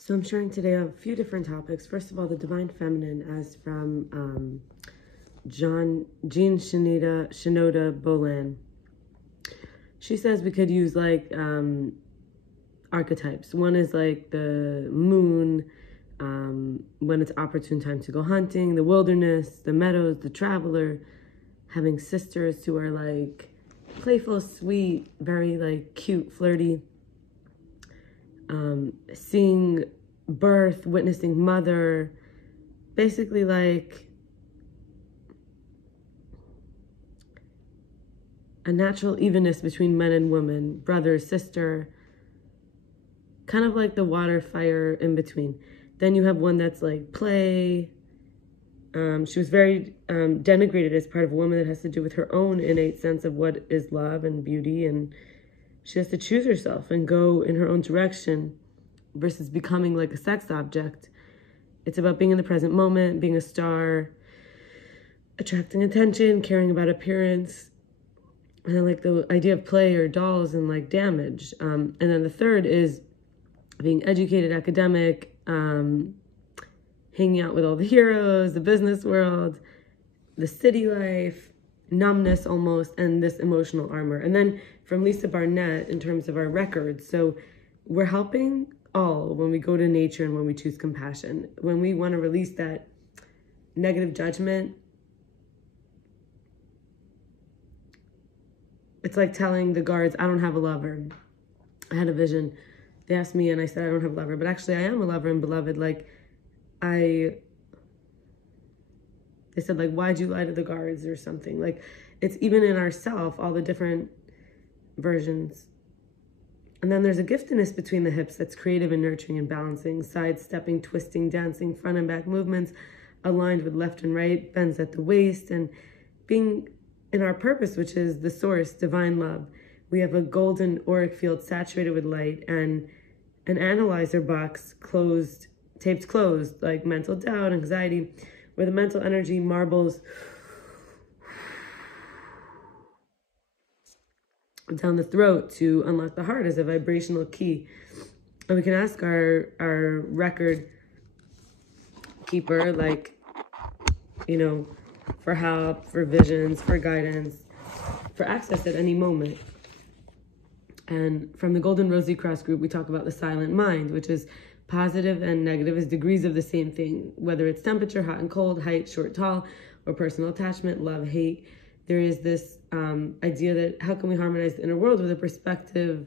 So I'm sharing today a few different topics. First of all, the divine feminine, as from Jean Shinoda Bolon. She says we could use like archetypes. One is like the moon, when it's opportune time to go hunting, the wilderness, the meadows, the traveler, having sisters who are like playful, sweet, very like cute, flirty. Seeing birth, witnessing mother, basically like a natural evenness between men and women, brother, sister, kind of like the water, fire in between. Then you have one that's like play. She was very denigrated as part of a woman that has to do with her own innate sense of what is love and beauty, and she has to choose herself and go in her own direction versus becoming like a sex object. It's about being in the present moment, being a star, attracting attention, caring about appearance, and then like the idea of play or dolls and like damage. And then the third is being educated, academic, hanging out with all the heroes, the business world, the city life, numbness almost, and this emotional armor. And then from Lisa Barnett, in terms of our records, so we're helping all when we go to nature and when we choose compassion. When we want to release that negative judgment, it's like telling the guards, I don't have a lover. I had a vision. They asked me and I said, I don't have a lover, but actually I am a lover and beloved. Like they said, like, why'd you lie to the guards or something? Like, it's even in ourself, all the different versions. And then there's a giftedness between the hips that's creative and nurturing and balancing, sidestepping, twisting, dancing, front and back movements, aligned with left and right, bends at the waist, and being in our purpose, which is the source, divine love. We have a golden auric field saturated with light and an analyzer box closed, taped closed, like mental doubt, anxiety, where the mental energy marbles down the throat to unlock the heart as a vibrational key. And we can ask our record keeper, like, you know, for help, for visions, for guidance, for access at any moment. And from the Golden Rosycross group, we talk about the silent mind, which is positive and negative as degrees of the same thing, whether it's temperature, hot and cold, height, short, tall, or personal attachment, love, hate. There is this idea that how can we harmonize the inner world with a perspective,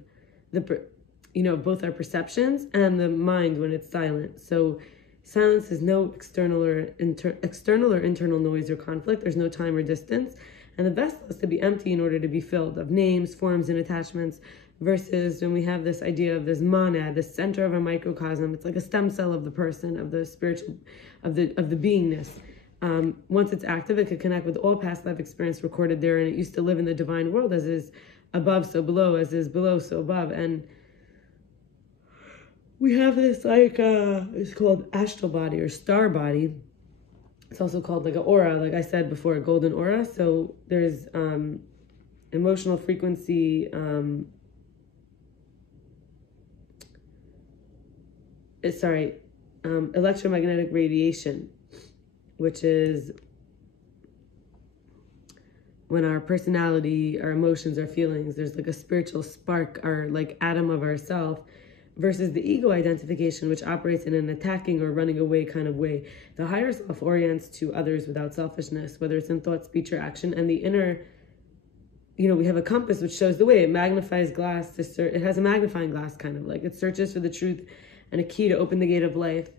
both our perceptions and the mind when it's silent. So silence is no external or internal noise or conflict. There's no time or distance. And the vessel is to be empty in order to be filled of names, forms, and attachments, versus when we have this idea of this monad, the center of a microcosm. It's like a stem cell of the person, of the spiritual, of the beingness. Once it's active, it could connect with all past life experience recorded there, and it used to live in the divine world, as is above, so below, as is below, so above. And we have this like, it's called astral body or star body. It's also called like an aura, like I said before, a golden aura. So there's emotional frequency, electromagnetic radiation, which is when our personality, our emotions, our feelings, there's like a spiritual spark, our like atom of ourself, versus the ego identification, which operates in an attacking or running away kind of way. The higher self orients to others without selfishness, whether it's in thought, speech, or action. And the inner, we have a compass which shows the way. It magnifies glass, it has a magnifying glass kind of, like it searches for the truth and a key to open the gate of life.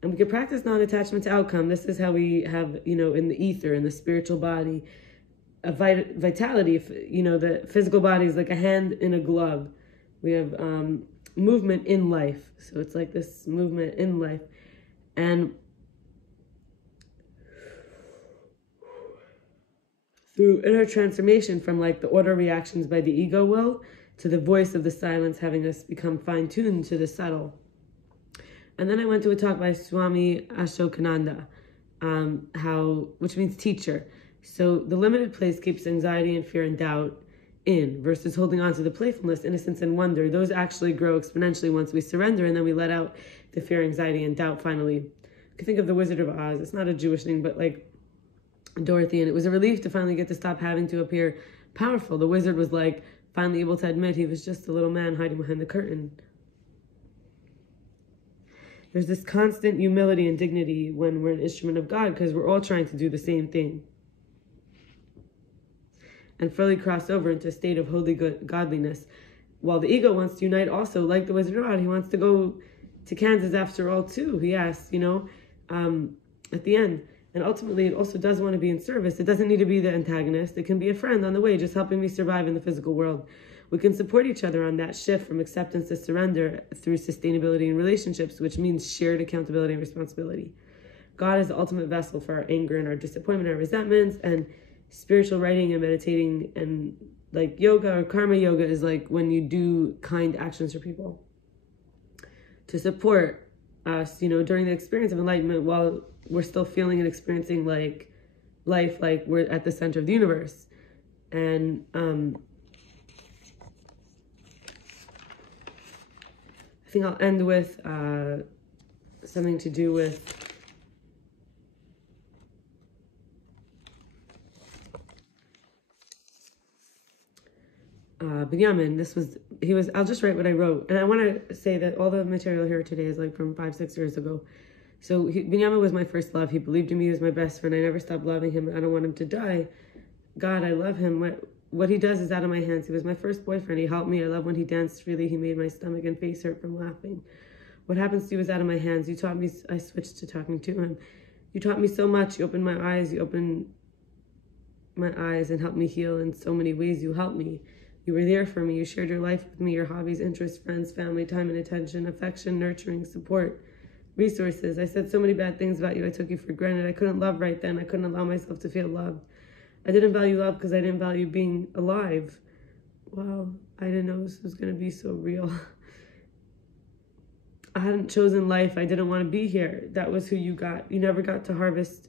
And we can practice non-attachment to outcome. This is how we have, in the ether, in the spiritual body, a vitality. The physical body is like a hand in a glove. We have movement in life. So it's like this movement in life. And through inner transformation from like the order reactions by the ego will to the voice of the silence, having us become fine-tuned to the subtle. And then I went to a talk by Swami Asokananda, which means teacher. So the limited place keeps anxiety and fear and doubt in versus holding on to the playfulness, innocence, and wonder. Those actually grow exponentially once we surrender, and then we let out the fear, anxiety, and doubt finally. You can think of the Wizard of Oz. It's not a Jewish thing, but like Dorothy, and it was a relief to finally get to stop having to appear powerful. The wizard was like finally able to admit he was just a little man hiding behind the curtain. There's this constant humility and dignity when we're an instrument of God, because we're all trying to do the same thing and fully cross over into a state of holy godliness. While the ego wants to unite also, like the Wizard of Oz, he wants to go to Kansas after all too, he asks, at the end. And ultimately, it also does want to be in service. It doesn't need to be the antagonist. It can be a friend on the way, just helping me survive in the physical world. We can support each other on that shift from acceptance to surrender through sustainability in relationships, which means shared accountability and responsibility. God is the ultimate vessel for our anger and our disappointment, our resentments, and spiritual writing and meditating, and like yoga or karma yoga is like when you do kind actions for people to support us, during the experience of enlightenment, while we're still feeling and experiencing like life, like we're at the center of the universe. And I think I'll end with something to do with Binyamin. I'll just write what I wrote. And I want to say that all the material here today is like from 5-6 years ago. So Binyamin was my first love. He believed in me. He was my best friend. I never stopped loving him. I don't want him to die. God, I love him. What he does is out of my hands. He was my first boyfriend. He helped me. I love when he danced freely. He made my stomach and face hurt from laughing. What happens to you is out of my hands. You taught me. I switched to talking to him. You taught me so much. You opened my eyes. You opened my eyes and helped me heal in so many ways. You helped me. You were there for me. You shared your life with me, your hobbies, interests, friends, family, time and attention, affection, nurturing, support, resources. I said so many bad things about you. I took you for granted. I couldn't love right then. I couldn't allow myself to feel loved. I didn't value love because I didn't value being alive. Wow, I didn't know this was going to be so real. I hadn't chosen life. I didn't want to be here. That was who you got. You never got to harvest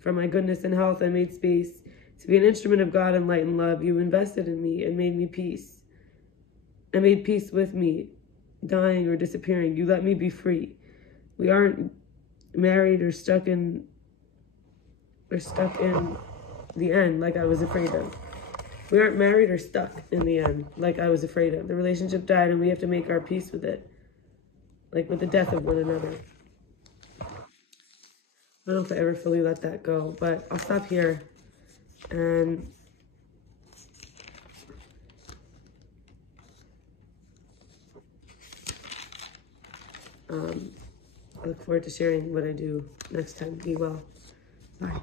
from my goodness and health. I made space to be an instrument of God and light and love. You invested in me and made me peace. I made peace with me, dying or disappearing. You let me be free. We aren't married or stuck in the end like I was afraid of. We aren't married or stuck in the end like I was afraid of. The relationship died and we have to make our peace with it. Like with the death of one another. I don't know if I ever fully let that go, but I'll stop here. And I look forward to sharing what I do next time. Be well. Bye.